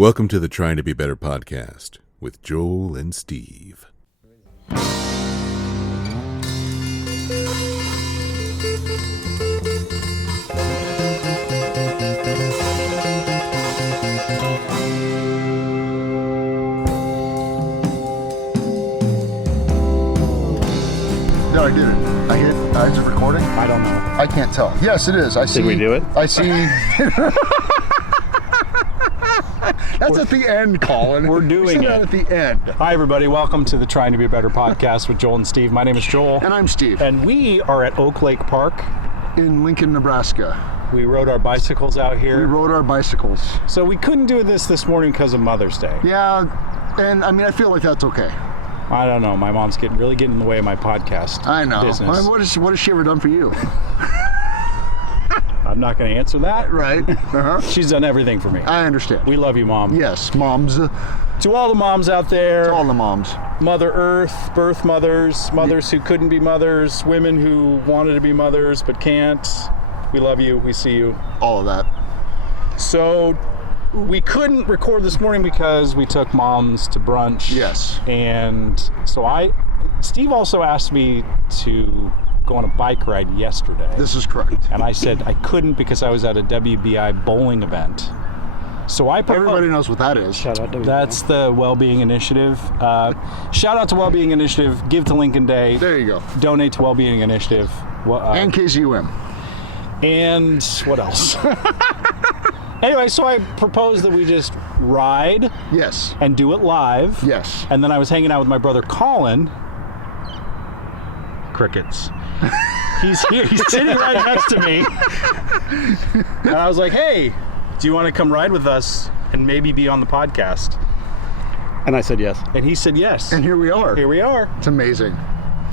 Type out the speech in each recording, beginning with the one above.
Welcome to the Trying to Be Better podcast with Joel and Steve. No, I did it. Is it recording? I don't know. I can't tell. Yes, it is. I see. Did we do it? I see. That's at the end, Colin. We're doing that at the end. Hi, everybody. Welcome to the Trying to Be Better podcast with Joel and Steve. My name is Joel. And I'm Steve. And we are at Oak Lake Park In Lincoln, Nebraska. We rode our bicycles out We here. rode our bicycles. So we couldn't do this morning because of Mother's Day. Yeah, and I mean, I feel like that's okay. I don't know. My mom's really getting in the way of my podcast I know. business. I mean, what has she ever done for you? I'm not going to answer that. Right. Uh-huh. She's done everything for me. I understand. We love you, Mom. Yes, moms. To all the moms out there. To all the moms. Mother Earth, birth mothers, mothers who couldn't be mothers, women who wanted to be mothers but can't. We love you. We see you. All of that. So we couldn't record this morning because we took moms to brunch. Yes. And so Steve also asked me to go on a bike ride yesterday. This is correct. And I said I couldn't because I was at a WBI bowling event. So Everybody knows what that is. Shout out to That's the Wellbeing Initiative. Shout out to Wellbeing Initiative. Give to Lincoln Day. There you go. Donate to Wellbeing Initiative. And KZUM. And what else? Anyway, so I proposed that we just ride. Yes. And do it live. Yes. And then I was hanging out with my brother Colin. Crickets. He's here. He's sitting right next to me. And I was like, hey, do you want to come ride with us and maybe be on the podcast? And I said yes. And he said yes. And here we are. Here we are. It's amazing.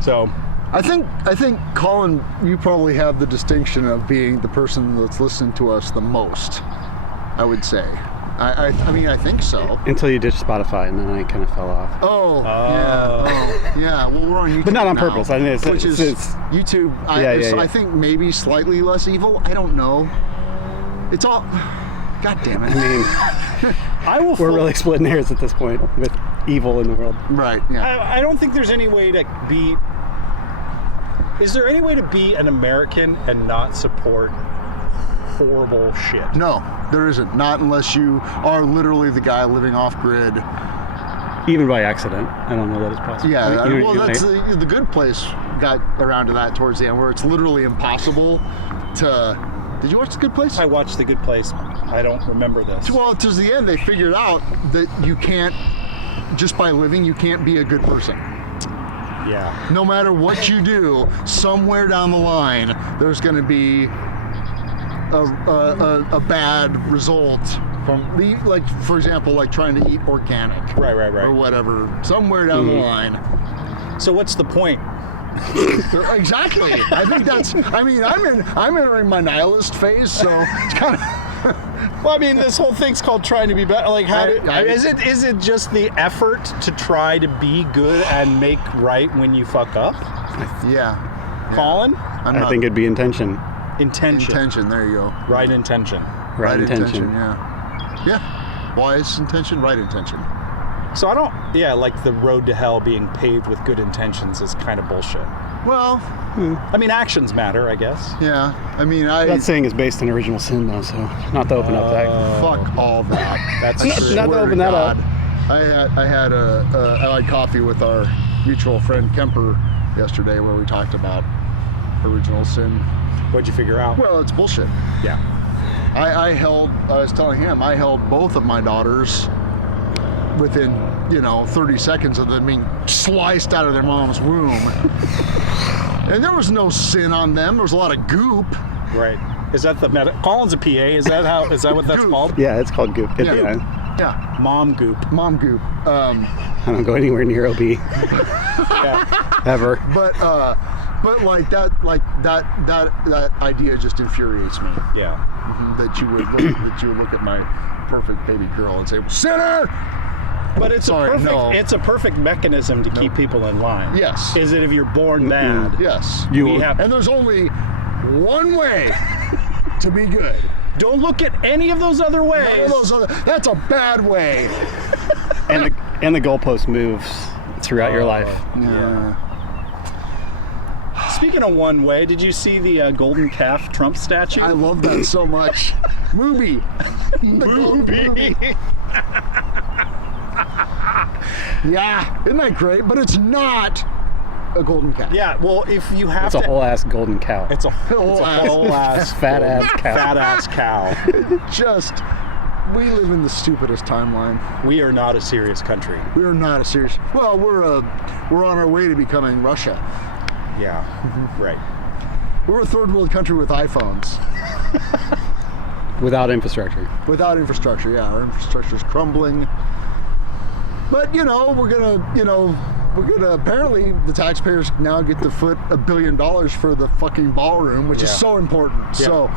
So I think Colin, you probably have the distinction of being the person that's listened to us the most, I would say. I mean, I think so. Until you ditched Spotify, and then I kind of fell off. Yeah. Well, we're on YouTube, But not on now, purpose. I mean, it's YouTube. I think maybe slightly less evil. I don't know. It's all. God damn it. I mean, we're really splitting hairs at this point with evil in the world. Right. Yeah. I don't think there's any way to be. Is there any way to be an American and not support horrible shit? No, there isn't. Not unless you are literally the guy living off grid. Even by accident. I don't know that it's possible. Yeah, well, that's the Good Place got around to that towards the end, where it's literally impossible to. Did you watch The Good Place? I watched The Good Place. I don't remember this. Well, towards the end, they figured out that you can't, just by living, you can't be a good person. Yeah. No matter what you do, somewhere down the line, there's going to be a bad result from like, for example, like trying to eat organic. Right. Or whatever. Somewhere down the line. So what's the point? Exactly. I think that's. I mean, I'm entering my nihilist phase, so it's kind of. Well, I mean, this whole thing's called trying to be better. Like, is it just the effort to try to be good and make right when you fuck up? Yeah. Colin? I think it'd be intention. Intention. There you go. Right intention. Right intention. Yeah. Yeah. Wise intention. Right intention. So like the road to hell being paved with good intentions is kind of bullshit. Well, I mean, actions matter, I guess. yeah. I mean, That saying is based on original sin, though, so not to open up that. Fuck all that. That's true. Not to open that up. I had coffee with our mutual friend Kemper yesterday, where we talked about original sin. What'd you figure out? Well, it's bullshit. Yeah. I was telling him, I held both of my daughters within 30 seconds of them being sliced out of their mom's womb. And there was no sin on them. There was a lot of goop. Right. Is that Colin's a PA? Is that what that's called? Yeah, it's called goop. Yeah. Mom goop. Mom goop. I don't go anywhere near OB. Yeah. Ever. But like that idea just infuriates me. Yeah. That you would look at my perfect baby girl and say, "Sinner!" But it's a perfect mechanism to keep people in line. Yes. Is it if you're born bad? Yes. And there's only one way to be good. Don't look at any of those other ways. That's a bad way. And the goalpost moves throughout your life. Yeah. Speaking of one way, did you see the golden calf Trump statue? I love that so much. Mooby. Yeah, isn't that great? But it's not a golden calf. Yeah, well, if you have It's a whole ass golden cow. It's a whole ass fat ass cow. Just, we live in the stupidest timeline. We are not a serious country. We are not a serious. Well, we're on our way to becoming Russia. Yeah, right. We're a third world country with iPhones. Without infrastructure. Without infrastructure, yeah, our infrastructure is crumbling. But we're gonna apparently the taxpayers now get to foot $1 billion for the fucking ballroom, which is so important. Yeah. So,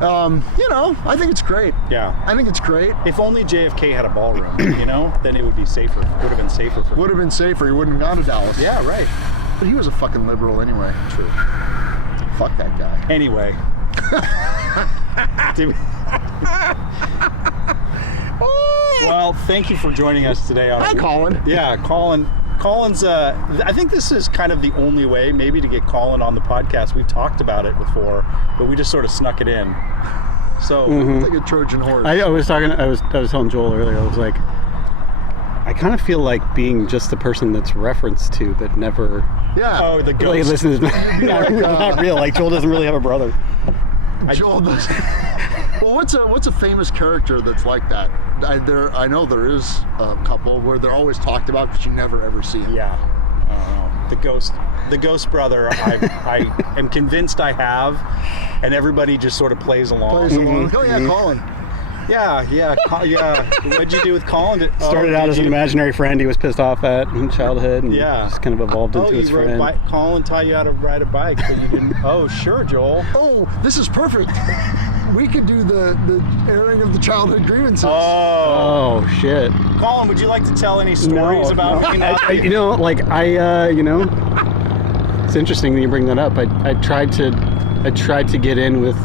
I think it's great. Yeah. I think it's great. If only JFK had a ballroom, then it would be safer. Would have been safer for Would have been safer. He wouldn't have gone to Dallas. Yeah, right. But he was a fucking liberal anyway. True. Fuck that guy. Anyway. Well, thank you for joining us today. Hi, Colin. Yeah, Colin's, I think this is kind of the only way maybe to get Colin on the podcast. We've talked about it before, but we just sort of snuck it in. So, Like a Trojan horse. I was telling Joel earlier, I was like, I kind of feel like being just the person that's referenced to, but never. Yeah. Oh, the Like, ghost. listen, it's not real. Like, Joel doesn't really have a brother. Joel does. Well, what's a famous character that's like that? I know there is a couple where they're always talked about, but you never ever see them. Yeah. The ghost brother, I am convinced I have, and everybody just sort of plays along. Oh yeah, Colin. Yeah. What'd you do with Colin? Started out as an imaginary friend he was pissed off at in childhood, and just kind of evolved into his friend. Colin taught you how to ride a bike, but you didn't. Oh, sure, Joel. Oh, this is perfect. We could do the airing of the childhood grievances. Oh, shit. Colin, would you like to tell any stories about me? It's interesting that you bring that up. I tried to get in with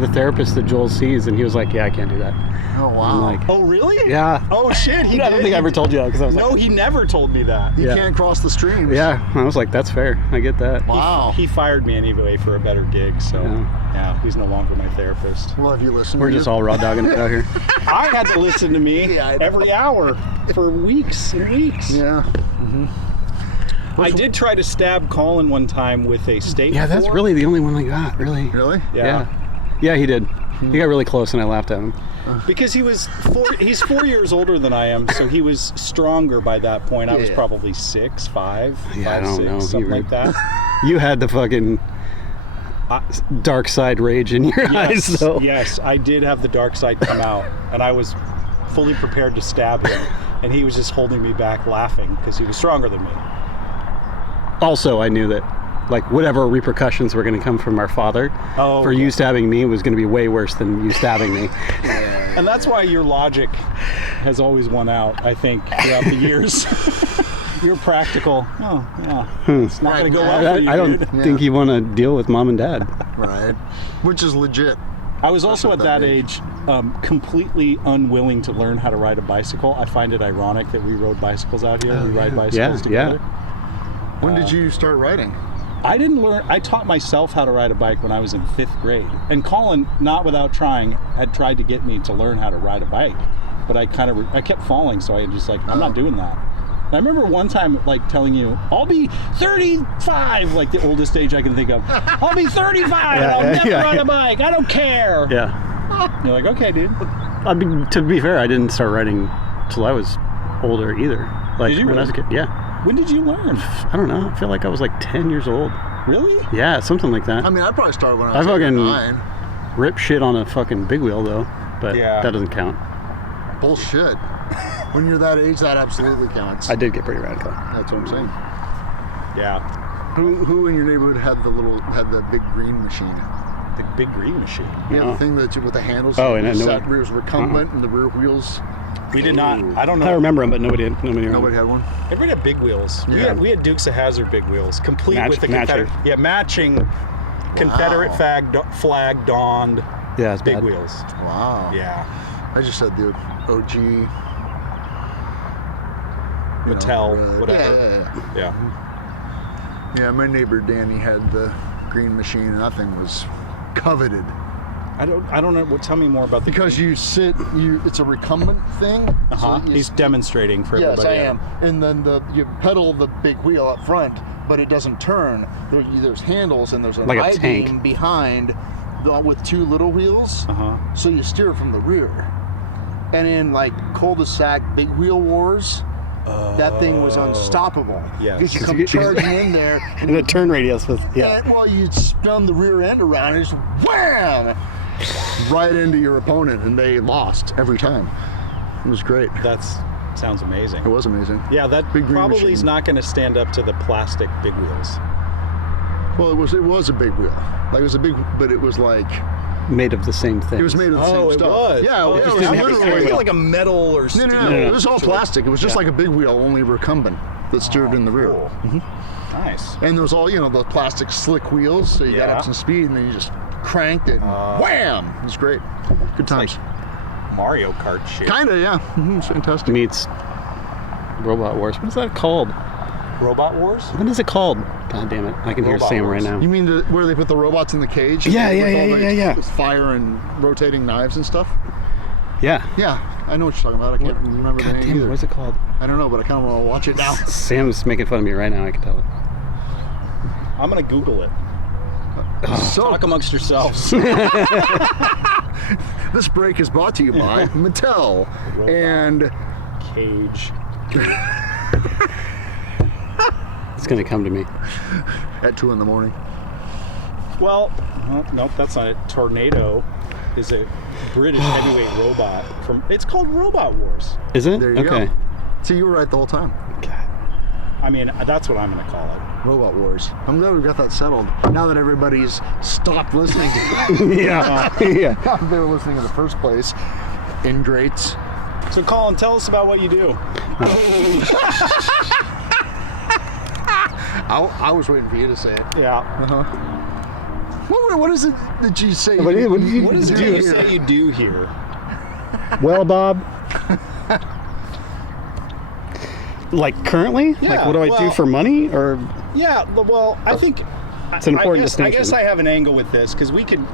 the therapist that Joel sees, and he was like, "Yeah, I can't do that." Oh wow. I'm like, oh really? Yeah. Oh shit. I don't think I ever told you that because I was no, like, he never told me that. You can't cross the streams. Yeah, I was like, that's fair. I get that. Wow. He fired me anyway for a better gig, so yeah, he's no longer my therapist. Well, have you listened? We're just all raw dogging it out here. I had to listen to me every hour for weeks and weeks. Yeah. I did try to stab Colin one time with a steak. Yeah, that's fork. really the only one I got. Really. Really? Yeah. Yeah, he did. He got really close, and I laughed at him. Because he's 4 years older than I am, so he was stronger by that point. I was probably 6'5", 5'6", I don't know. something like that. You had the fucking dark side rage in your eyes, though. Yes, I did have the dark side come out, and I was fully prepared to stab him, and he was just holding me back laughing because he was stronger than me. Also, I knew that, like, whatever repercussions were going to come from our father for you stabbing me was going to be way worse than you stabbing me. And that's why your logic has always won out, I think, throughout the years. You're practical. Oh, yeah. It's not going to go well for you, I don't dude. think you want to deal with mom and dad. Right. Which is legit. I was also at that age completely unwilling to learn how to ride a bicycle. I find it ironic that we rode bicycles out here. We ride bicycles together. When did you start riding? I taught myself how to ride a bike when I was in 5th grade. And Colin, not without trying, had tried to get me to learn how to ride a bike. But I kept falling, so I just I'm not doing that. And I remember one time telling you, I'll be 35, like the oldest age I can think of. I'll be 35 and I'll never ride a bike. I don't care. Yeah. You're like, okay, dude. I mean, to be fair, I didn't start riding till I was older either. Like, Did you when I really? was a kid. Yeah. When did you learn? I don't know. I feel like I was like 10 years old. Really? Yeah, something like that. I mean, I probably started when I I was fucking 9. rip shit on a fucking big wheel, though. But that doesn't count. Bullshit. When you're that age, that absolutely counts. I did get pretty radical. That's what I'm saying. Yeah. Who in your neighborhood had the big green machine? The big green machine. Yeah, the thing that with the handles. Oh, and the no side rears recumbent and the rear wheels. We did not. I don't know. I remember them, but nobody had one. Everybody had big wheels. Yeah. We had Dukes of Hazzard big wheels, complete with the matching. Confederate. Yeah, matching Confederate flag donned Yeah, it's Big bad. wheels. Wow. Yeah. I just said the OG. Mattel, whatever. Yeah. Yeah. Yeah, my neighbor Danny had the green machine, and that thing was coveted. I don't know. Tell me more about the. Because it's a recumbent thing. Uh-huh. So He's demonstrating for yes, everybody. I am. And then you pedal the big wheel up front, but it doesn't turn. There's handles, and there's an Like a I-beam tank. behind with 2 little wheels. Uh-huh. So you steer from the rear. And in like cul-de-sac big wheel wars, that thing was unstoppable. Yes. Because you come charging in there, And the turn radius was, yeah. and, well, you spun the rear end around and just wham! Right into your opponent, and they lost every time. It was great. That sounds amazing. It was amazing. Yeah, that Big green probably is machine. not going to stand up to the plastic big wheels. Well, it was a big wheel. Like it was a big, but it was like Made of the same thing. it was made of the same stuff. was. Yeah, Oh, it just was didn't have literally a steering wheel. Like a metal or No, steel. no. It was all plastic. It was just like a big wheel, only recumbent that steered in the rear. Cool. Nice. And there was all the plastic slick wheels, so you got Yeah. up some speed, and then you just cranked it, and wham! It was great. Good times. Like Mario Kart shit. Kinda, yeah. It's fantastic. Meets Robot Wars. What is that called? Robot Wars? What is it called? God damn it. I can hear Robot Sam Wars. right now. You mean where they put the robots in the cage? Yeah, yeah, With yeah, all the yeah. Fire and rotating knives and stuff? Yeah. Yeah, I know what you're talking about. I can't remember the God name damn it. either. What's it called? I don't know, but I kind of want to watch it now. Sam's making fun of me right now. I can tell it. I'm going to Google it. So, Talk amongst yourselves. this break is brought to you by Mattel and Cage. It's going to come to me. at 2 a.m. Well, nope, that's not it. Tornado is a British heavyweight robot from. It's called Robot Wars. Is it? There you okay. go. See, you were right the whole time. God. I mean, that's what I'm going to call it. Robot Wars. I'm glad we got that settled. Now that everybody's stopped listening to Yeah. yeah. they were listening in the first place. Ingrates. So, Colin, tell us about what you do. I was waiting for you to say it. Yeah. What is it that you say? What did you What is it do you here? say you do here? Well, Bob. Like currently? Yeah, Like what do I do well- for money? Or Yeah, well, I think It's an important I distinction. guess I have an angle with this because we could.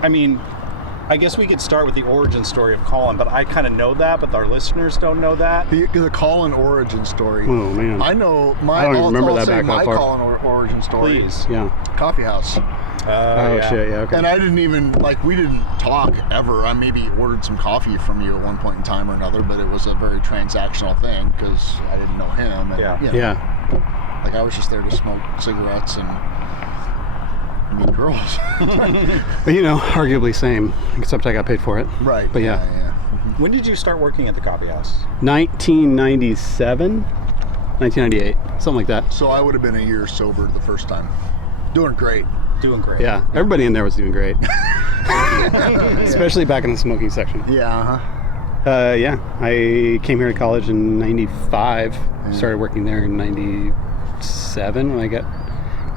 I guess we could start with the origin story of Colin, but I kind of know that, but our listeners don't know that. The Colin origin story. Oh, man. I know my. I don't even remember I'll that say back that my far. Colin origin story. Please. yeah. Coffee house. Oh shit, yeah, okay. And I didn't even we didn't talk ever. I maybe ordered some coffee from you at one point in time or another, but it was a very transactional thing because I didn't know him. And, Yeah. you know, Yeah. Like I was just there to smoke cigarettes and meet girls. But arguably same, except I got paid for it. Right. But yeah. When did you start working at the coffee house? 1997, 1998, something like that. So I would have been a year sober the first time. Doing great. Doing great. Yeah, everybody in there was doing great. Especially back in the smoking section. Yeah. Yeah, I came here to college in 95, started working there in 97 when I got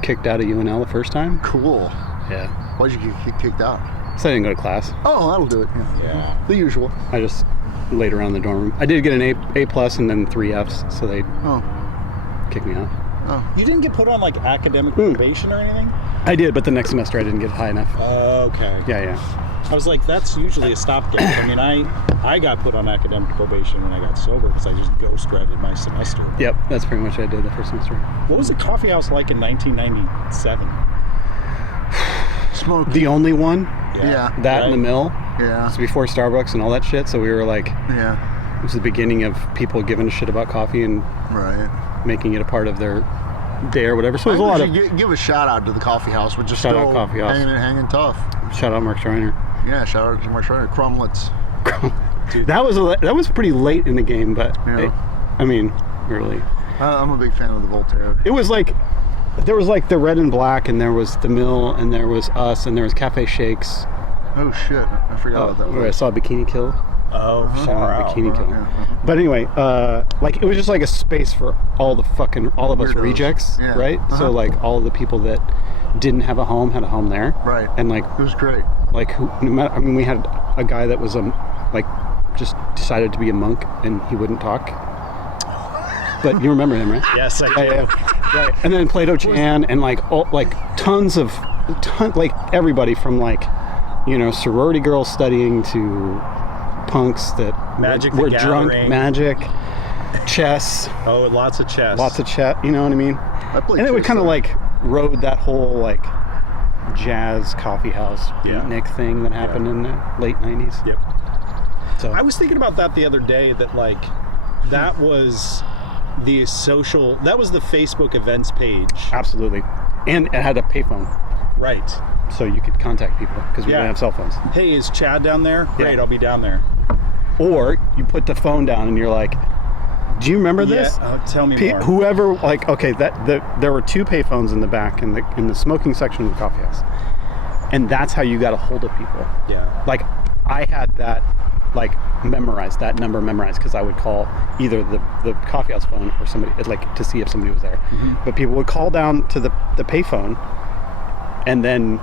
kicked out of UNL the first time. Cool. Yeah. Why'd you get kicked out? So I didn't go to class. Oh, that'll do it. Yeah. The usual. I just laid around the dorm room. I did get an A plus and then 3 Fs, so they Oh. kicked me out. You didn't get put on like academic probation or anything? I did, but the next semester I didn't get high enough. Okay. Yeah. I was like, that's usually a stopgap. I mean, I got put on academic probation when I got sober because I just ghostwrited my semester. Yep, that's pretty much what I did the first semester. What was the coffee house like in 1997? Smoke. The only one, Yeah. that in the mill, Yeah. was before Starbucks and all that shit, so we were like, Yeah. it was the beginning of people giving a shit about coffee and Right. making it a part of their day or whatever. So it was a lot of, give a shout out to the coffee house, which is Shout out still Coffee House. hanging tough. shout out Mark Schreiner. Yeah, shout out to Mark Schreiner. Crumlets. That was pretty late in the game, but Yeah. really. I'm a big fan of the Voltaire. It was like, there was like the Red and Black, and there was the Mill, and there was us, and there was Cafe Shakes. Oh shit, I forgot about that Where I one. saw Bikini Kill. Oh, Shout far out out. Bikini Kill. Yeah. But anyway, like it was just like a space for all of us Weirdos. rejects, Yeah. right? So like all the people that didn't have a home had a home there. Right. And like It was great. we had a guy that was like just decided to be a monk, and he wouldn't talk. But you remember him, right? Yes, I do. Yeah. Right. And then Plato Chan and like tons like everybody from like, you know, sorority girls studying to punks that Magic the were drunk, Gathering. magic, chess, Oh, lots of chess. you know what I mean? I played And it would chess kind of there. like rode that whole like jazz coffee house Yeah. beatnik thing that happened in the late 90s. Yep. So I was thinking about that the other day, that like that was the Facebook events page. absolutely. And it had a payphone, Right. so you could contact people because we Yeah. didn't have cell phones. Hey, is Chad down there? Great, Yeah. I'll be down there. Or you put the phone down and you're like, do you remember this? Yeah, tell me more. Whoever, like, okay, there were 2 payphones in the back in the smoking section of the coffee house, and that's how you got a hold of people. Yeah. Like, I had that like number memorized because I would call either the coffee house phone or somebody, like, to see if somebody was there. Mm-hmm. But people would call down to the payphone, and then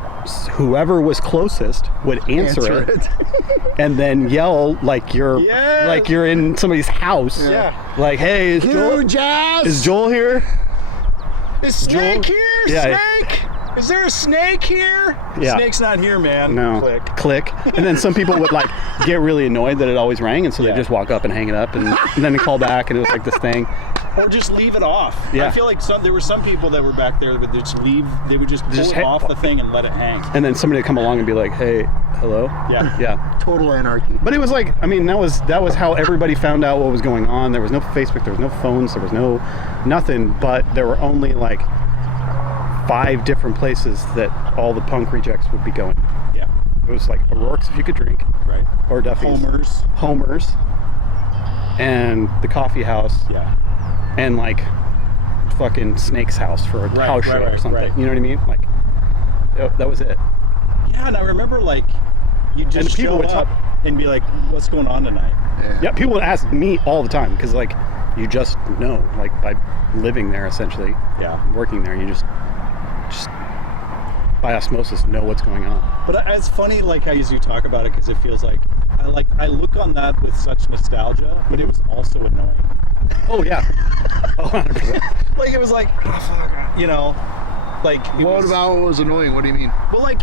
whoever was closest would answer it. And then yell like you're Yes. like you're in somebody's house. Yeah. Like, hey, is Joel here? Is Snake here? Yeah. Snake? Is there a snake here? Yeah. Snake's not here, man. No. Click. And then some people would like get really annoyed that it always rang, and so they Yeah. just walk up and hang it up, and then they call back, and it was like this thing. Or just leave it off. Yeah. I feel like there were some people that were back there that would just leave. They would just pull Just it hang- off the thing and let it hang. And then somebody would come along and be like, hey, hello? Yeah. Yeah. Total anarchy. But it was like, I mean, that was how everybody found out what was going on. There was no Facebook, there was no phones, there was nothing, but there were only like 5 different places that all the punk rejects would be going. Yeah. It was like O'Rourke's if you could drink, Right. or Duffy's. Homer's, and the coffee house, Yeah. and like fucking Snake's house for a house show or something. right. You know what I mean? Like, that was it. Yeah, and I remember like you just And people show would up and be like, "What's going on tonight?" Yeah, people would ask me all the time because like you just know, like by living there essentially, Yeah. working there, you just by osmosis know what's going on. But it's funny, like how you talk about it, because it feels like I look on that with such nostalgia, but it was also annoying. Oh yeah, 100%. Like it was like, oh, fuck, you know, like. What was annoying? What do you mean? Well, like,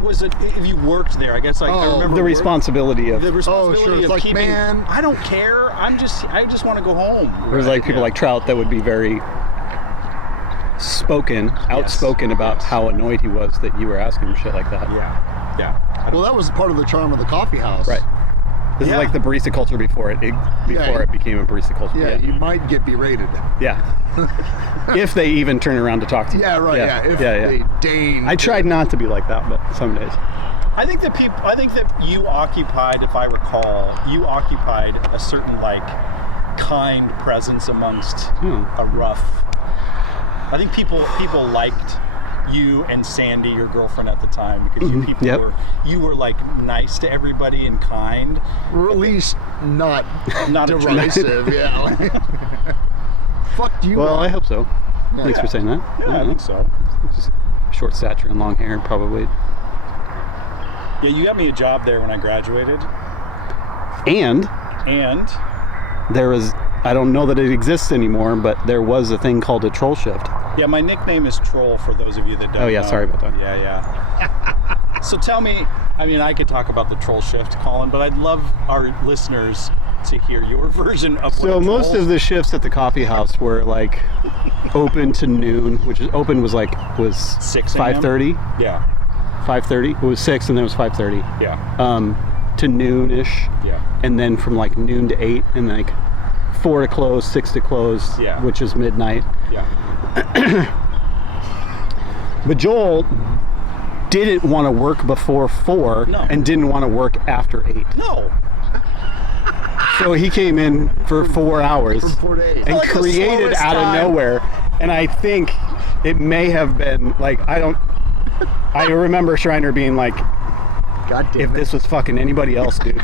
was it if you worked there? I guess like I Oh, remember The responsibility of the responsibility sure. It's of like, keeping. man. I don't care. I just want to go home. there was like people like Trout that would be very outspoken about how annoyed he was that you were asking him shit like that. Yeah. Well, that was part of the charm of the coffee house. Right. This Yeah. is like the barista culture before it became a barista culture. Yeah, you might get berated. Yeah. If they even turn around to talk to you. Yeah, right. Yeah, if they deign. I tried not to be like that, but some days. I think that you occupied, if I recall, a certain like kind presence amongst a rough. I think people liked you and Sandy, your girlfriend at the time, because you were like nice to everybody and kind. Or at least not Not derisive. Yeah. Fuck you. Well, I hope so. Thanks for saying that. Yeah, I think so. Just short stature and long hair, probably. Yeah, you got me a job there when I graduated. And there was, I don't know that it exists anymore, but there was a thing called a troll shift. Yeah, my nickname is Troll for those of you that don't know. Oh, yeah, sorry about that. Yeah. So tell me, I mean, I could talk about the troll shift, Colin, but I'd love our listeners to hear your version of what So a most troll- of the shifts at the coffee house were like open to noon, which is open was 6 a.m.? 5:30. Yeah. 5:30. It was 6 and then it was 5:30. Yeah. To noon-ish. Yeah. And then from like noon to 8 and like 4 to close, 6 to close, Yeah. which is midnight. Yeah. But Joel didn't want to work before 4 No. and didn't want to work after 8. No. So he came in for 4 hours From 4 to 8. and Like the created slowest out of time. nowhere. And I think it may have been like, I remember Schreiner being like, God damn if it. this was fucking anybody else, dude,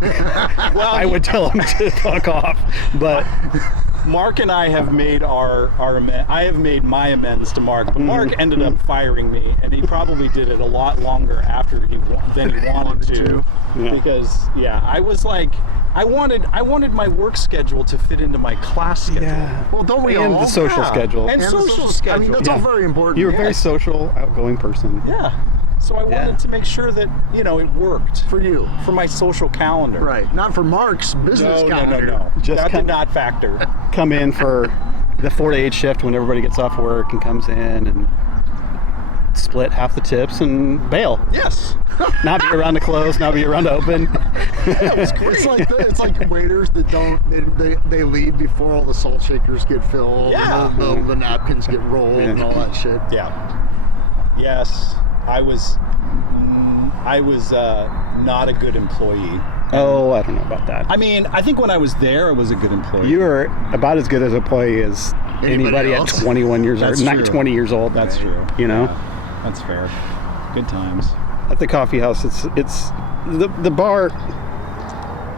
Well, I would tell him to fuck off. But Mark and I have made our I have made my amends to Mark, but Mark ended up firing me, and he probably did it a lot longer after than he wanted to. Yeah. Because I was like, I wanted my work schedule to fit into my class schedule. Yeah. Well, don't we And all? the social schedule. And the social schedule. I mean, that's all very important. You're a very social, outgoing person. Yeah. So I wanted to make sure that, it worked. For you. For my social calendar. Right. Not for Mark's business calendar. No. Just that did not factor. Come in for the 4 to 8 shift when everybody gets off work and comes in and split half the tips and bail. Yes. Not be around to close, not be around to open. That was great. It's like waiters that they leave before all the salt shakers get filled. Yeah. And the napkins get rolled and all that shit. Yeah. Yes. I was not a good employee. Oh, I don't know about that. I mean, I think when I was there, I was a good employee. You were about as good as an employee as anybody at else? 21 years old. That's Not true. 20 years old. That's true. You know? Yeah, that's fair. Good times. At the coffee house, it's the bar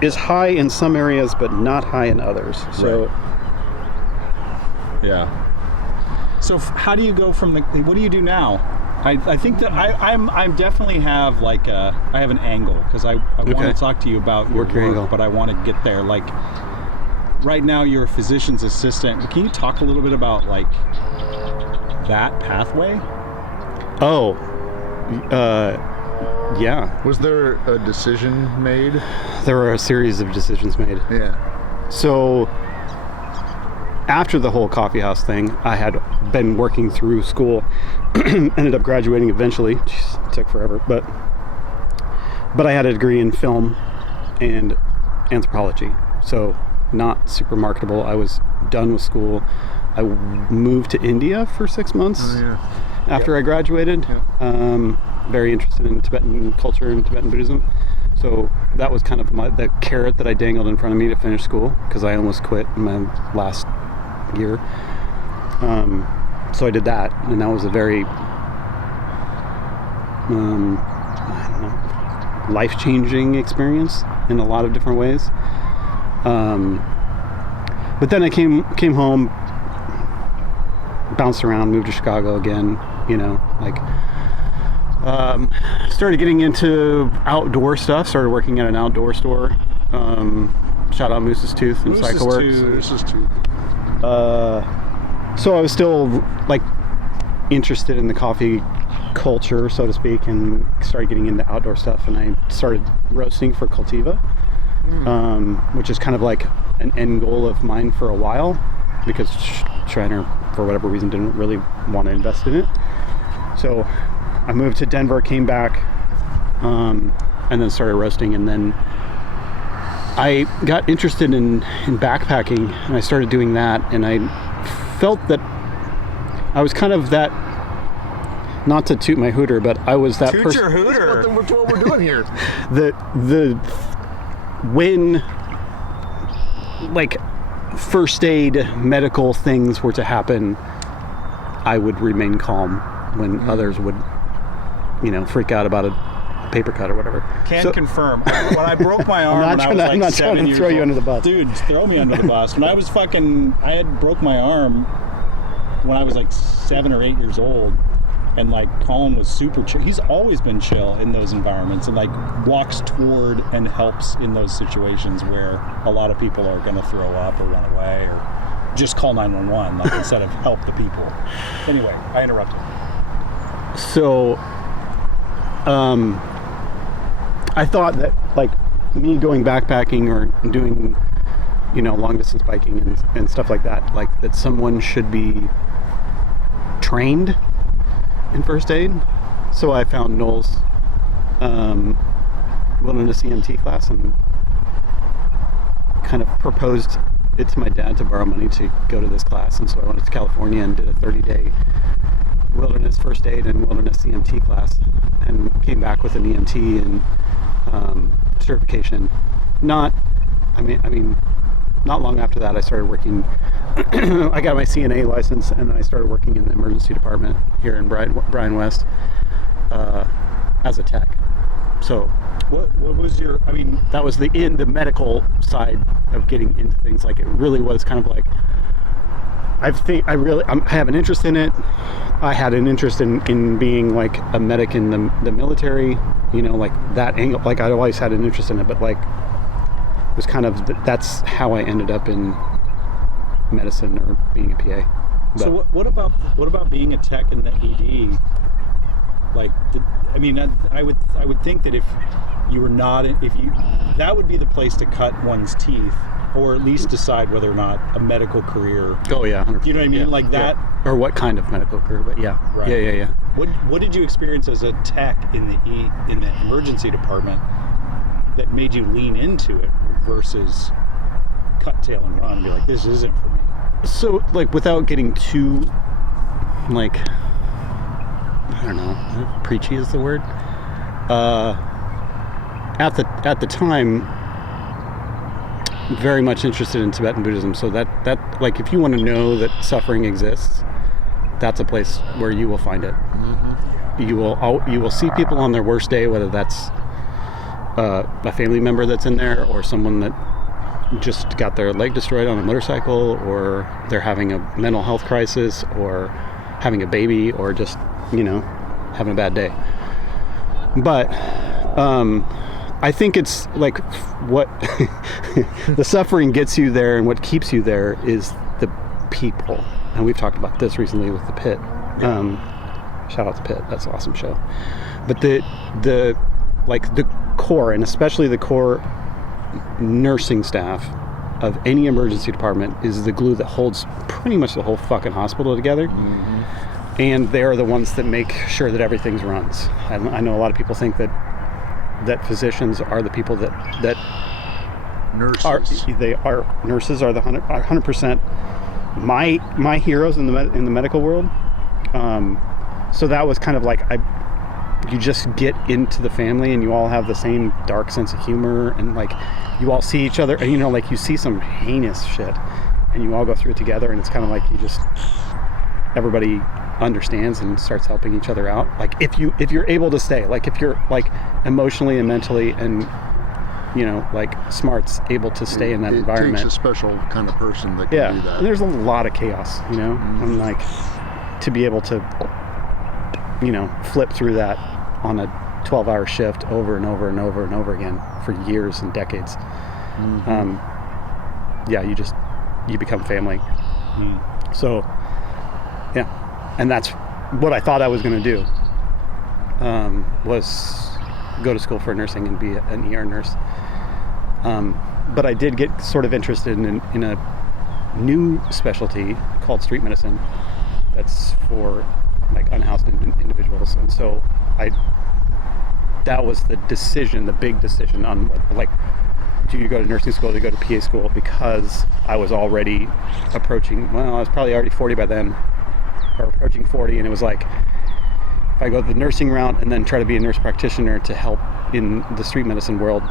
is high in some areas, but not high in others. So Yeah. So how do you go from what do you do now? I think that I definitely have I have an angle because I want to talk to you about your Work your work, angle. but I want to get there. Like right now, you're a physician's assistant. Can you talk a little bit about that pathway? Oh, yeah. Was there a decision made? There were a series of decisions made. Yeah. So after the whole coffee house thing, I had been working through school, ended up graduating eventually. Jeez, it took forever, but I had a degree in film and anthropology, so not super marketable. I was done with school. I moved to India for 6 months after I graduated. Very interested in Tibetan culture and Tibetan Buddhism. So that was kind of the carrot that I dangled in front of me to finish school, because I almost quit in my last year. So I did that, and that was a very life-changing experience in a lot of different ways. But then I came home, bounced around, moved to Chicago again, started getting into outdoor stuff, started working at an outdoor store. Shout out Moose's Tooth and Cycle Works. Moose's Tooth. So I was still interested in the coffee culture, so to speak, and started getting into outdoor stuff, and I started roasting for Cultiva, which is kind of like an end goal of mine for a while, because Schreiner, for whatever reason, didn't really want to invest in it. So I moved to Denver, came back, and then started roasting, and then I got interested in backpacking, and I started doing that, and I felt that I was kind of that, not to toot my hooter, but I was that person. Toot your hooter. That's what we're doing here. When first aid medical things were to happen, I would remain calm when others would, freak out about a paper cut or whatever. Can confirm. When I broke my arm when I was I'm not 7 trying to years throw you old. under the bus. Dude, throw me under the bus. When I was I had broke my arm when I was 7 or 8 years old, and Colin was super chill. He's always been chill in those environments, and walks toward and helps in those situations where a lot of people are going to throw up or run away or just call 911 instead of help the people. Anyway, I interrupted. So I thought that me going backpacking or doing long distance biking and stuff like that, that someone should be trained in first aid. So I found Noel's wilderness EMT class and kind of proposed it to my dad to borrow money to go to this class. And so I went to California and did a 30-day wilderness first aid and wilderness EMT class, and came back with an EMT and certification. Not long after that, I started working. I got my CNA license, and then I started working in the emergency department here in Bryan West as a tech. So What was your? I mean, that was the medical side of getting into things. Like, it really was kind of like, I have an interest in it. I had an interest in being like a medic in the military, you know, like that angle. Like, I always had an interest in it, but like, it was kind of, that's how I ended up in medicine or being a PA. But, so what about being a tech in the ED? Like, I would think that if you were not, that would be the place to cut one's teeth, or at least decide whether or not a medical career. Oh yeah, 100%. You know what I mean? Yeah. Like that. Yeah. Or what kind of medical career? But yeah, right. Yeah. What did you experience as a tech in the emergency department that made you lean into it versus cut tail and run and be like, this isn't for me? So, like, without getting too, like, I don't know, preachy is the word. At the time, very much interested in Tibetan Buddhism. So that like, if you want to know that suffering exists, that's a place where you will find it. Mm-hmm. You will see people on their worst day, whether that's a family member that's in there, or someone that just got their leg destroyed on a motorcycle, or they're having a mental health crisis, or having a baby, or just, you know, having a bad day. But I think it's like what the suffering gets you there, and what keeps you there is the people. And we've talked about this recently with the Pit. Shout out to Pit, that's an awesome show. But the core, and especially the core nursing staff of any emergency department, is the glue that holds pretty much the whole fucking hospital together. Mm-hmm. And they're the ones that make sure that everything runs. I know a lot of people think that physicians are the people that nurses nurses are the 100% my heroes in the medical world. So that was kind of like, you just get into the family, and you all have the same dark sense of humor, and like, you all see each other, and, you know, like, you see some heinous shit and you all go through it together, and it's kind of like, everybody understands and starts helping each other out. Like, if you're able to stay, like, if you're like emotionally and mentally and, you know, like, smart's able to stay in that environment. It takes a special kind of person that can do that. And there's a lot of chaos, you know, and like, to be able to, you know, flip through that on a 12-hour shift over and over and over and over again for years and decades. Mm-hmm. You become family. Mm. So, yeah. And that's what I thought I was going to do, was go to school for nursing and be an ER nurse. But I did get sort of interested in a new specialty called street medicine that's for, like, unhoused individuals. And so that was the big decision on, like, do you go to nursing school, do you go to PA school? Because I was already approaching, I was probably already 40 by then, or approaching 40, and it was like, if I go the nursing route and then try to be a nurse practitioner to help in the street medicine world,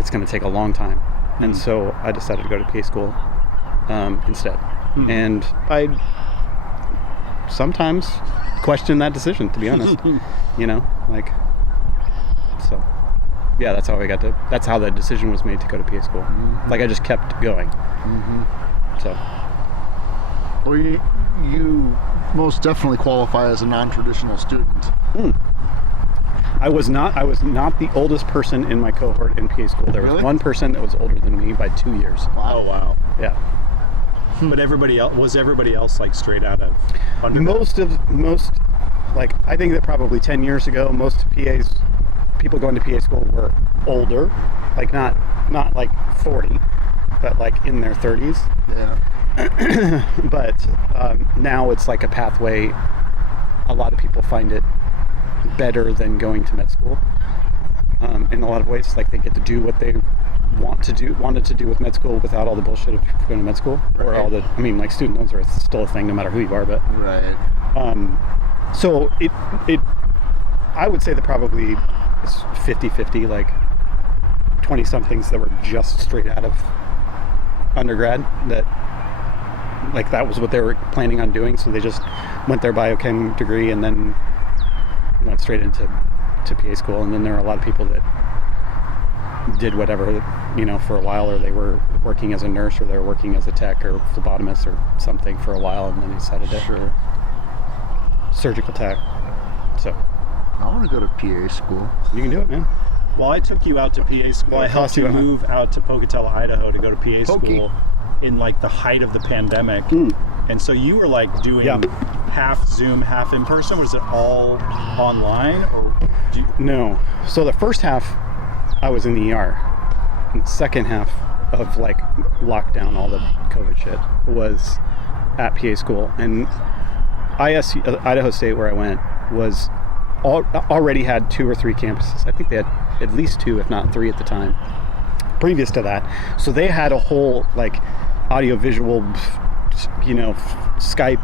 it's going to take a long time. Mm-hmm. And so I decided to go to PA school instead. Mm-hmm. And I sometimes question that decision, to be honest. You know, like, so yeah, that's how that decision was made to go to PA school. Mm-hmm. Like, I just kept going. Mm-hmm. So, well, you most definitely qualify as a non-traditional student. I was not the oldest person in my cohort in PA school. There was one person that was older than me by 2 years. Wow. Oh, wow. Yeah. But everybody else like straight out of undergrad? Most, like, I think that probably 10 years ago, most people going to PA school were older, like not like 40, but like in their 30s. Yeah. But now it's like a pathway. A lot of people find it better than going to med school. In a lot of ways, like, they get to do what they wanted to do with med school without all the bullshit of going to med school, right. Or all the, like, student loans are still a thing no matter who you are, but right. So it I would say that probably it's 50-50, like 20 somethings that were just straight out of undergrad that, like, that was what they were planning on doing, so they just went their biochem degree and then went straight into to PA school, and then there are a lot of people that did whatever, for a while, or they were working as a nurse, or they were working as a tech or phlebotomist or something for a while, and then they decided to surgical tech. So I want to go to PA school. you can do it, man. Well, I took you out to PA school. I helped you move out to Pocatello, Idaho to go to PA school in like the height of the pandemic. And so you were like doing half Zoom, half in person. Was it all online, or No. So the first half I was in the ER. And the second half of like lockdown, all the COVID shit, was at PA school. And ISU, Idaho State, where I went, was already had 2 or 3 campuses. I think they had at least 2, if not 3 at the time, previous to that. So they had a whole like audio-visual, Skype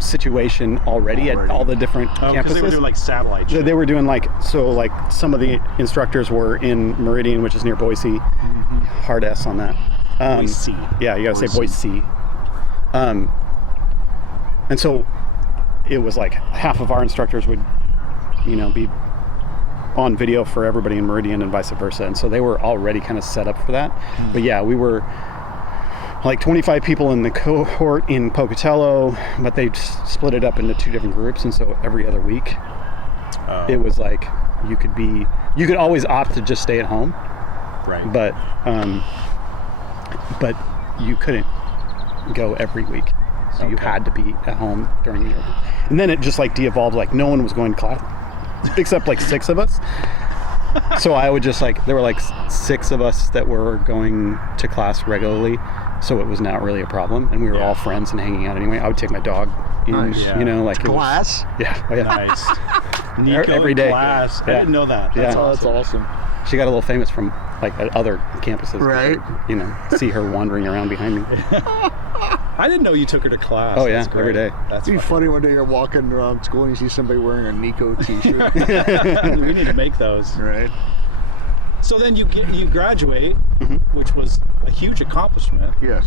situation already at all the different campuses. Because they were doing like satellite shit. They were doing like some of the instructors were in Meridian, which is near Boise. Hard S on that. Boise. Yeah, you gotta say Boise. And so it was like half of our instructors would, be on video for everybody in Meridian and vice versa. And so they were already kind of set up for that. But yeah, we were like 25 people in the cohort in Pocatello, but they split it up into 2 different groups. And so every other week, it was like you could always opt to just stay at home. Right. But you couldn't go every week. So you had to be at home during the year. And then it just like de-evolved, like no one was going to class except like 6 of us. So I would just like, there were like 6 of us that were going to class regularly. So it was not really a problem. And we were all friends and hanging out anyway. I would take my dog in, like class. Nice. Nico every day. Class. Yeah. I didn't know that. Yeah. That's awesome. She got a little famous from like at other campuses. Right. See her wandering around behind me. I didn't know you took her to class. Oh, That's yeah, great. every day. That's It'd be funny one day you're walking around school and you see somebody wearing a Nico t-shirt. We need to make those. Right. So then you graduate, which was a huge accomplishment. Yes.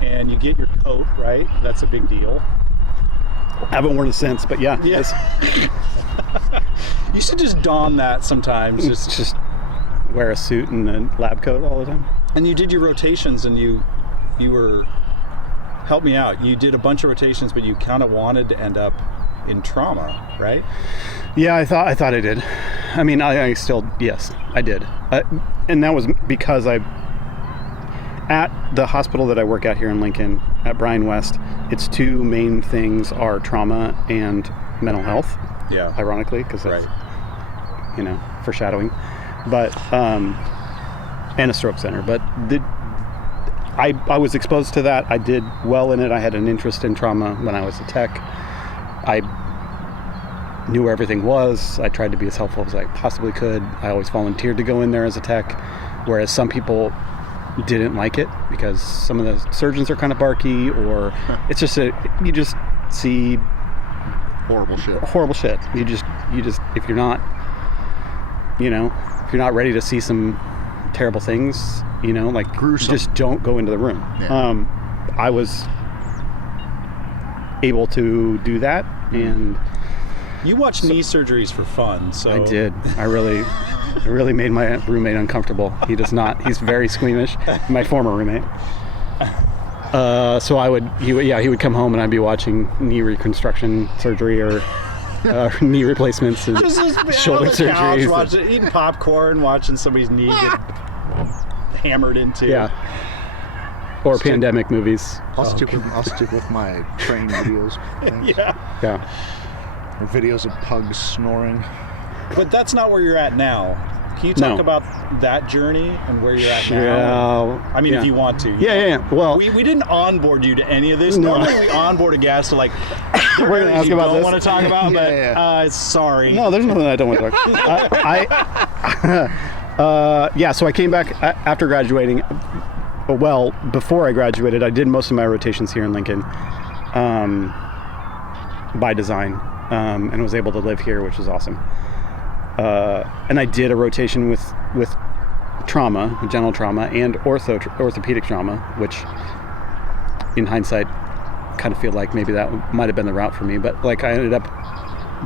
And you get your coat, right? That's a big deal. I haven't worn it since, but yeah. You should just don that sometimes. Just wear a suit and a lab coat all the time. And you did your rotations, and you were, help me out. You did a bunch of rotations, but you kind of wanted to end up in trauma, right? Yeah, I thought I did. I mean, I still, yes, I did. And that was because at the hospital that I work at here in Lincoln, at Bryan West, its 2 main things are trauma and mental health. Yeah. Ironically, because that's, foreshadowing. But, and a stroke center. But I was exposed to that. I did well in it. I had an interest in trauma when I was a tech. I knew where everything was. I tried to be as helpful as I possibly could. I always volunteered to go in there as a tech, whereas some people didn't like it because some of the surgeons are kind of barky, or it's just you just see Horrible shit. You just if you're not ready to see some terrible things, like gruesome, just don't go into the room. I was able to do that, and you watch knee surgeries for fun, so I did. I really made my roommate uncomfortable. He does not. He's very squeamish. My former roommate. So he would come home and I'd be watching knee reconstruction surgery or knee replacements and shoulder surgeries. Eating popcorn, watching somebody's knee get hammered into. Yeah. Or pandemic movies. I'll stick with my training videos. Yeah. Or videos of pugs snoring. But that's not where you're at now. Can you talk about that journey and where you're at now? I mean, if you want to. Yeah. Well, we didn't onboard you to any of this. No. Normally we onboard a guest to like, we're going to ask about this. want to talk about, but sorry. No, there's nothing I don't want to talk about. So I came back after graduating. Well, before I graduated, I did most of my rotations here in Lincoln by design, and was able to live here, which was awesome. And I did a rotation with trauma, general trauma, and orthopedic trauma, which in hindsight kind of feel like maybe that might have been the route for me. But like I ended up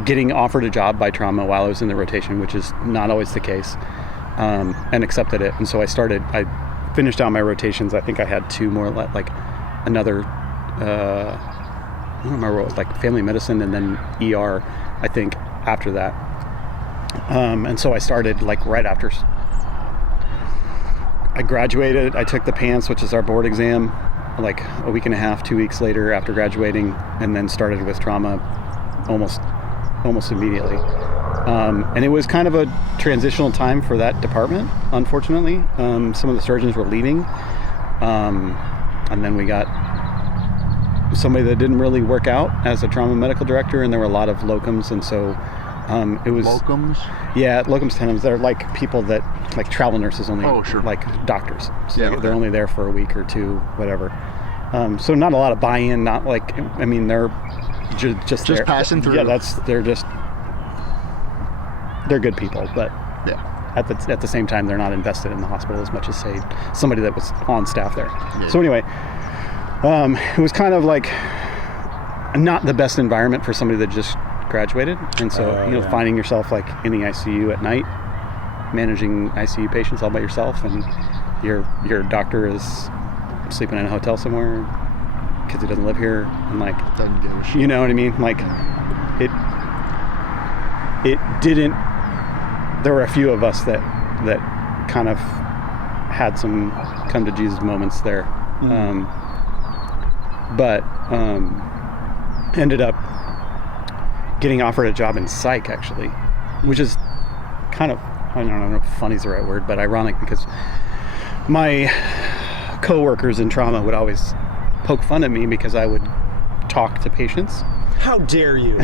getting offered a job by trauma while I was in the rotation, which is not always the case, and accepted it. And so I finished out my rotations. I think I had 2 more, like another, I don't remember what, like family medicine and then ER, I think, after that. And so I started like right after I graduated. I took the PANCE, which is our board exam, like a week and a half, 2 weeks later after graduating, and then started with trauma almost immediately. And it was kind of a transitional time for that department, unfortunately. Some of the surgeons were leaving, and then we got somebody that didn't really work out as a trauma medical director, and there were a lot of locums, and so it was Locums? Yeah, locums tenens. They're like people that, like travel nurses only, like doctors. So Yeah, they're only there for a week or 2, whatever. So not a lot of buy-in, not like, I mean, they're just there. Passing through. Yeah, they're good people, but Yeah. at the same time, they're not invested in the hospital as much as, say, somebody that was on staff there. Yeah. So anyway, it was kind of like not the best environment for somebody that just graduated, and so finding yourself like in the ICU at night, managing ICU patients all by yourself, and your doctor is sleeping in a hotel somewhere because he doesn't live here, and like Doesn't give a shit. you know what I mean, like it didn't. There were a few of us that kind of had some come to Jesus moments there, but ended up getting offered a job in psych, actually, which is kind of, I don't know if funny is the right word, but ironic, because my coworkers in trauma would always poke fun at me because I would talk to patients. How dare you?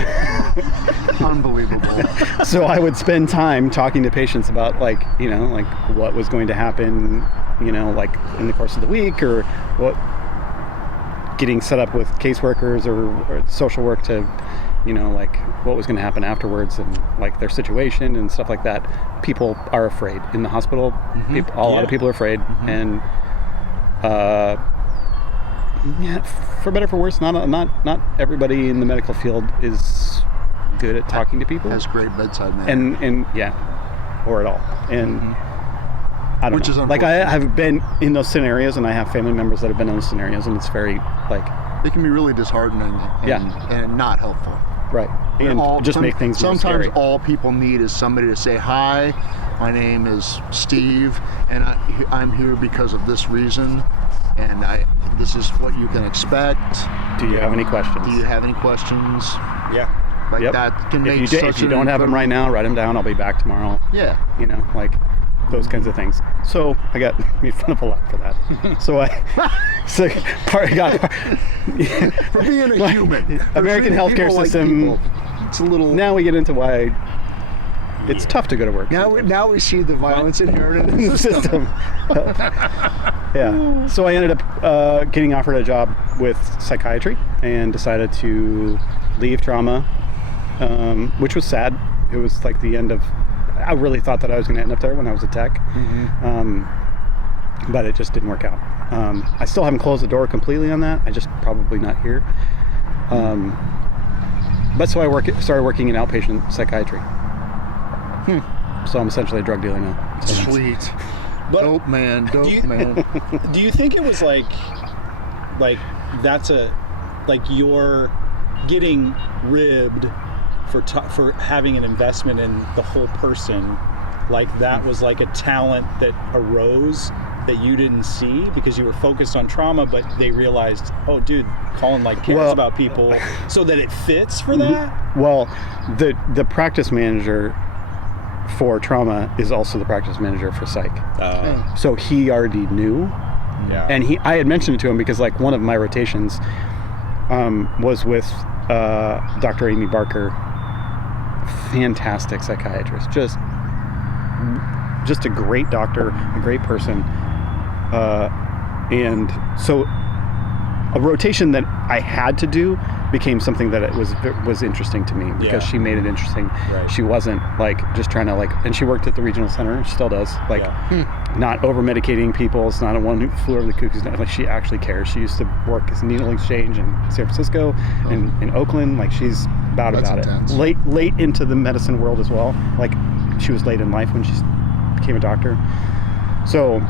Unbelievable. So I would spend time talking to patients about like what was going to happen, like in the course of the week, or what, getting set up with caseworkers or social work to, like what was going to happen afterwards, and like their situation and stuff like that. People are afraid in the hospital. Mm-hmm. A lot of people are afraid, and for better or for worse, not everybody in the medical field is good at talking to people. Has great bedside manner. And or at all. And I don't Which know. is Like I have been in those scenarios, and I have family members that have been in those scenarios, and it's very like It can be really disheartening and not helpful. right. And make things more Sometimes scary. all people need is somebody to say, "Hi, my name is Steve, and I'm here because of this reason, and this is what you can expect. Do you have any questions? Do you have any questions?" Yeah. Like Yep. that can make If you don't have them right now, write them down. I'll be back tomorrow. Yeah. Like those kinds of things. So I got made fun of a lot for that. For being a human. American People healthcare like system. people. It's a little. Now we get into why it's tough to go to work. Now we see the violence inherent in the system. Yeah. So I ended up getting offered a job with psychiatry and decided to leave trauma, which was sad. It was like the end of. I really thought that I was going to end up there when I was a tech, but it just didn't work out. I still haven't closed the door completely on that. I just probably not here. But so I started working in outpatient psychiatry. So I'm essentially a drug dealer now. So Sweet. But Dope man. do you think it was like that's you're getting ribbed for having an investment in the whole person, like that was like a talent that arose that you didn't see because you were focused on trauma, but they realized, oh dude, Colin cares about people, so that it fits for that? Well, the practice manager for trauma is also the practice manager for psych. So he already knew. Yeah. And I had mentioned it to him because one of my rotations was with Dr. Amy Barker, fantastic psychiatrist, just a great doctor, a great person, and so a rotation that I had to do became something that it was interesting to me because she made it interesting. Right. She wasn't just trying to and she worked at the regional center. She still does. Not over medicating people. It's not a one who flew over the cuckoo's nest. She actually cares. She used to work as needle exchange in San Francisco and in Oakland. She's about intense. it. Late into the medicine world as well. Like, she was late in life when she became a doctor. So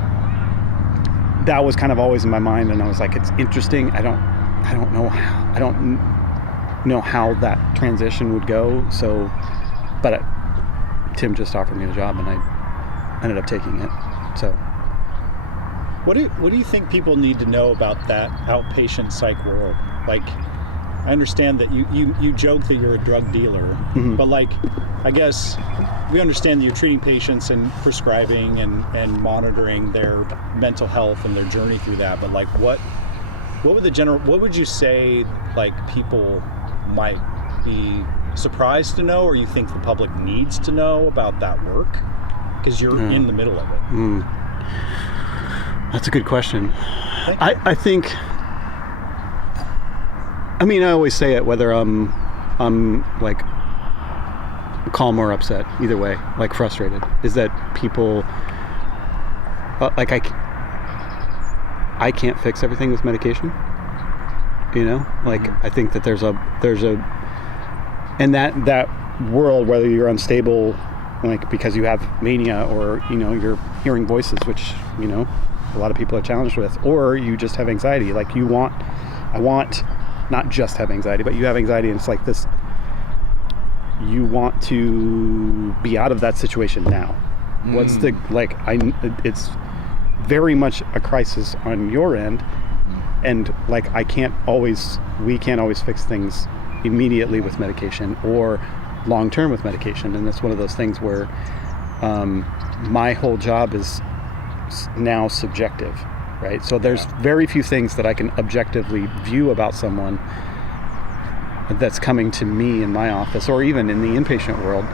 that was kind of always in my mind, and I was like, it's interesting. I don't know how that transition would go. So, but Tim just offered me the job, and I ended up taking it. So, what do you think people need to know about that outpatient psych world? Like, I understand that you joke that you're a drug dealer, mm-hmm. but like, I guess we understand that you're treating patients and prescribing and monitoring their mental health and their journey through that. But like, what would you say, like, people might be surprised to know, or you think the public needs to know about that work? Because you're in the middle of it. That's a good question. I think, I mean, I always say it, whether I'm like calm or upset, either way, like frustrated, is that people, like, I can't fix everything with medication, you know? Like, I think that there's a, and that world, whether you're unstable, like, because you have mania, or, you know, you're hearing voices, which, you know, a lot of people are challenged with, or you just have anxiety. Like, I want not just have anxiety, but you have anxiety, and it's like this, you want to be out of that situation now. What's the, like, it's very much a crisis on your end, and like, we can't always fix things immediately with medication or long-term with medication. And it's one of those things where my whole job is now subjective, right? So there's very few things that I can objectively view about someone that's coming to me in my office, or even in the inpatient world,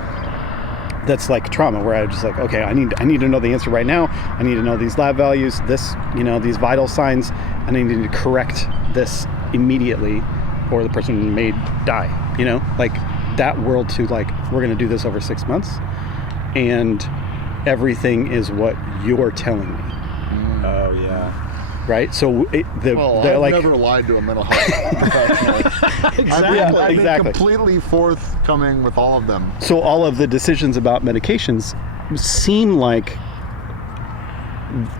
that's like trauma, where I just like, okay, I need to know the answer right now. I need to know these lab values, this, you know, these vital signs, and I need to correct this immediately, or the person may die, you know? Like, that world to, like, we're going to do this over 6 months, and everything is what you're telling me. Oh, yeah. Right? So I've like, never lied to a mental health professional. I've been completely forthcoming with all of them. So all of the decisions about medications seem like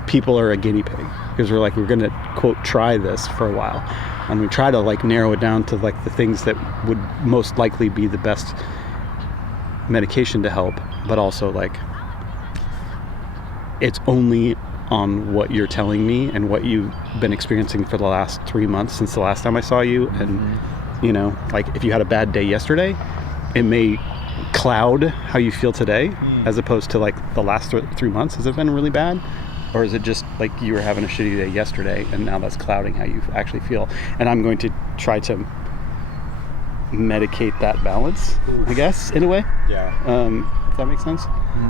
people are a guinea pig, because we're going to, quote, try this for a while, and we try to, like, narrow it down to, like, the things that would most likely be the best medication to help, but also, like, it's only on what you're telling me and what you've been experiencing for the last 3 months since the last time I saw you. And, you know, like, if you had a bad day yesterday, it may cloud how you feel today, as opposed to, like, the last 3 months. Has it been really bad? Or is it just like you were having a shitty day yesterday, and now that's clouding how you actually feel? And I'm going to try to medicate that balance, I guess, in a way. Yeah. If that makes sense.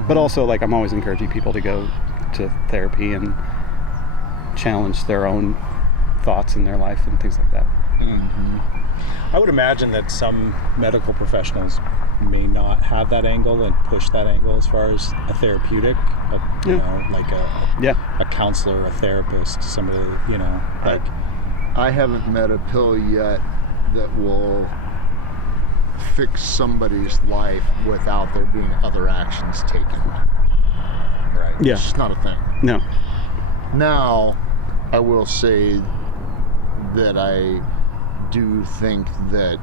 But also, like, I'm always encouraging people to go to therapy and challenge their own thoughts in their life and things like that. I would imagine that some medical professionals may not have that angle and push that angle as far as a therapeutic, you know, like a counselor, a therapist, somebody, you know, like. I haven't met a pill yet that will fix somebody's life without there being other actions taken. Right. Yeah. It's just not a thing. No. Now, I will say that I do think that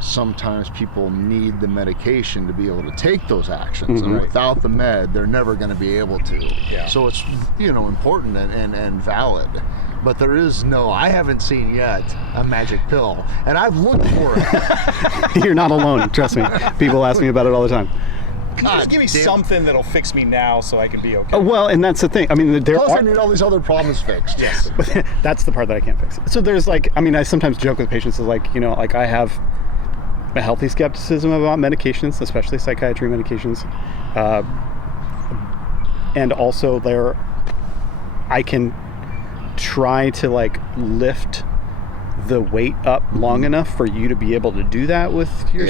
sometimes people need the medication to be able to take those actions, and without the med, they're never going to be able to. Yeah. So it's, you know, important and valid. But there is I haven't seen yet a magic pill, and I've looked for it. You're not alone, trust me. People ask me about it all the time. Just give me something that'll fix me now so I can be okay. Well, and that's the thing. I mean, Plus, I need all these other problems fixed. Yes. That's the part that I can't fix. So there's, like, I mean, I sometimes joke with patients, like, you know, like, I have a healthy skepticism about medications, especially psychiatry medications. And also I can try to, like, lift the weight up long enough for you to be able to do that with your,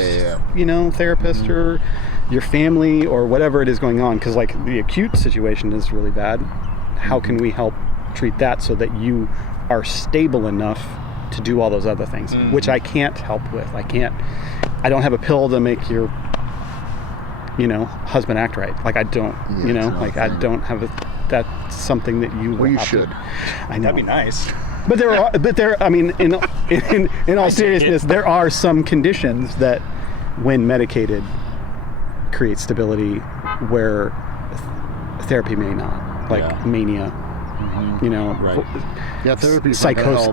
you know, therapist or your family or whatever it is going on. Because, like, the acute situation is really bad. How can we help treat that so that you are stable enough to do all those other things, which I can't help with. I can't I don't have a pill to make your, husband act right. Like I don't, I don't have that's something that you. Well, you have should. I know. That'd be nice. But I mean, in all seriousness, there are some conditions that, when medicated, create stability where therapy may not, like mania. Right. Yeah, therapy for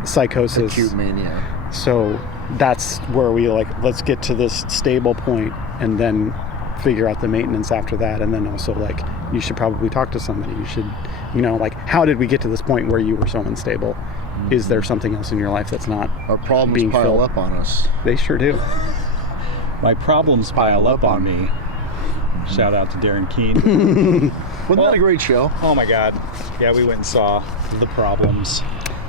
psychosis, acute mania. So that's where we let's get to this stable point and then figure out the maintenance after that. And then also you should probably talk to somebody. You should, how did we get to this point where you were so unstable? Is there something else in your life that's not Our problems being pile filled? up on us. They sure do. My problems pile up on me. Shout out to Darren Keene. Wasn't that a great show? Oh my God. Yeah, we went and saw The Problems.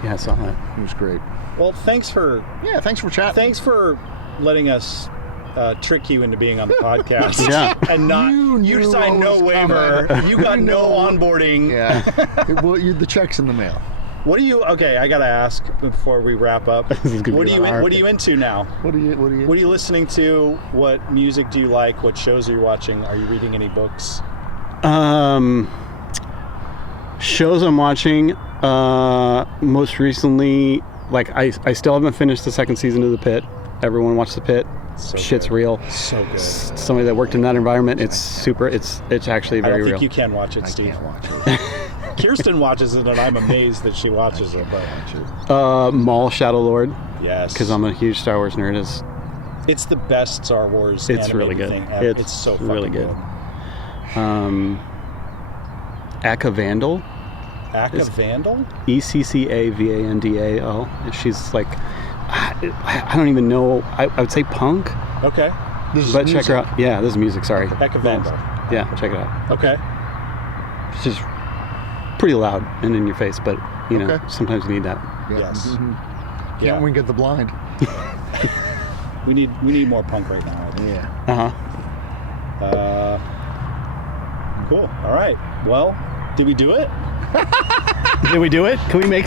Yeah, I saw that. It was great. Well, thanks for chatting. letting us trick you into being on the podcast. Yeah. And not you signed no waiver. You got no onboarding. Yeah. The check's in the mail. What do you? Okay, I gotta ask before we wrap up. What are you into now? What are you listening to? What music do you like? What shows are you watching? Are you reading any books? Shows I'm watching. Most recently, I still haven't finished the second season of The Pit. Everyone watch The Pit. So Shit's good. real. So good. Somebody that worked in that environment. It's super. It's actually very I don't real. think you can watch it, Steve. I can't watch it. Kirsten watches it, and I'm amazed that she watches it. But Maul Shadow Lord. yes, Because I'm a huge Star Wars nerd. it's the best Star Wars. It's really good. Thing ever. It's so really fucking good. Aka Vandal. Aka Vandal? ECCAVANDAL. She's I don't even know. I would say punk. Okay. But check her out. Yeah, this is music. Sorry. Aka Vandal. Yeah, check it out. Okay. She's pretty loud and in your face, but Okay. sometimes you need that. Yeah. Yes. Mm-hmm. Yeah. Can't wink at the blind. We need more punk right now. I think. Yeah. Cool. All right. Well, did we do it? Did we do it? Can we make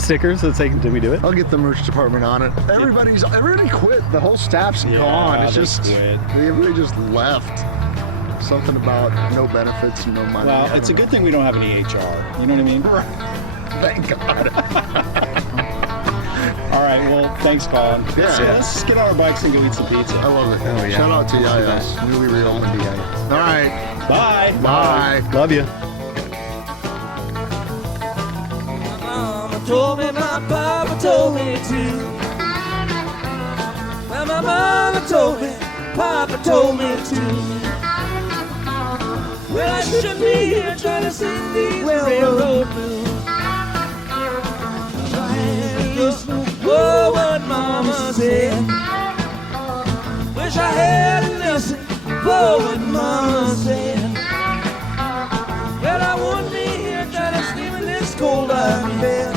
stickers that say, did we do it? I'll get the merch department on it. Everybody quit. The whole staff's gone. It's they just quit. everybody just left. Something about no benefits, no money. Well, it's a good thing we don't have any HR. You know what I mean? Thank God. All right. Well, thanks, Colin. Yeah. Let's just get on our bikes and go eat some pizza. I love it. Oh, yeah. Shout out to Let's do Yayas. Newly reopened. All right. Bye. Bye. Love you. Mama told me, my papa told me too. Well, my mama told me, papa told me too. Well, I shouldn't be here trying to sing these railroad blues. If I had listened to what mama said. Wish I had listened to what mama said. Well, I wouldn't be here trying to sleep in this cold iron bed.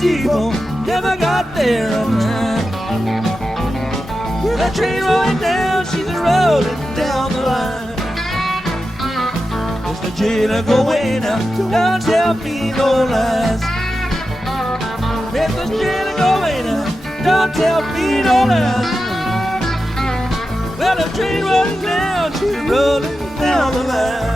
depot, never got there on time. With that train rolling down, she's rolling down the line. Mr. Jailer, go away now, don't tell me no lies. Mr. Jailer, go away now, don't tell me no lies. Well, the train rolling down, she's rolling down the line.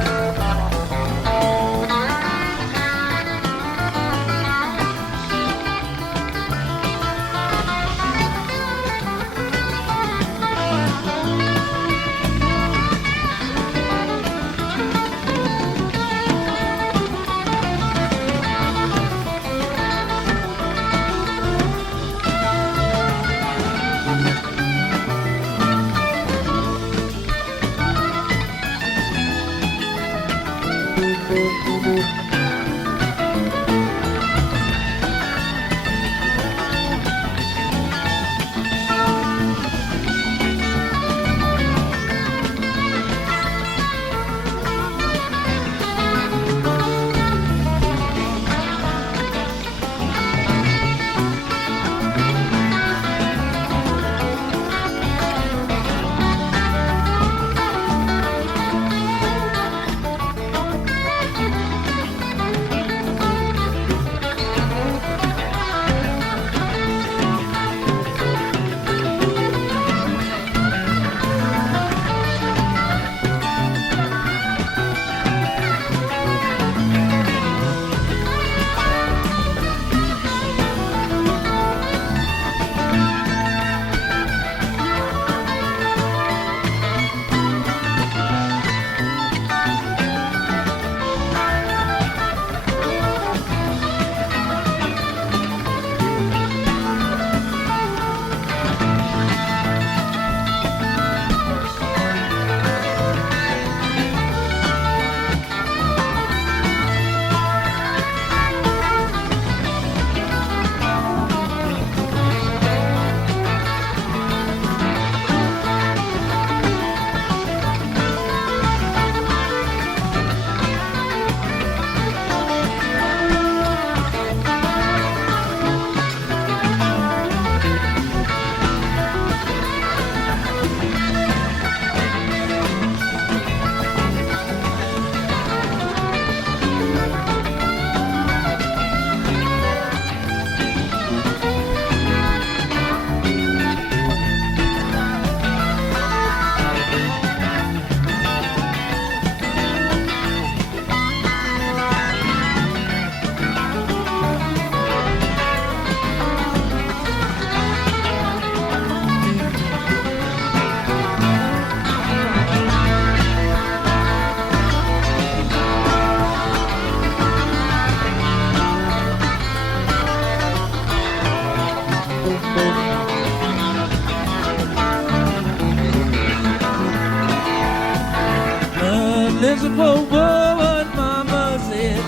Listen for what Mama said.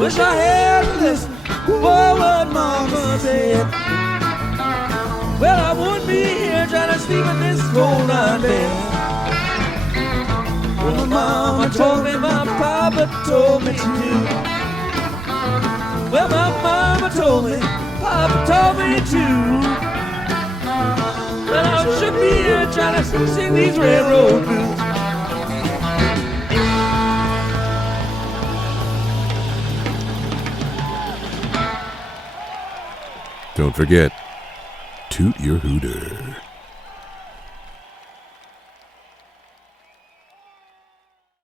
Wish I had listened for what Mama said. Well, I wouldn't be here trying to sleep in this cold iron bed. Well, my mama told me, my papa told me to do. Well, my mama told me, papa told me to. Well, I should be here trying to sing these railroad blues. Don't forget, toot your hooter.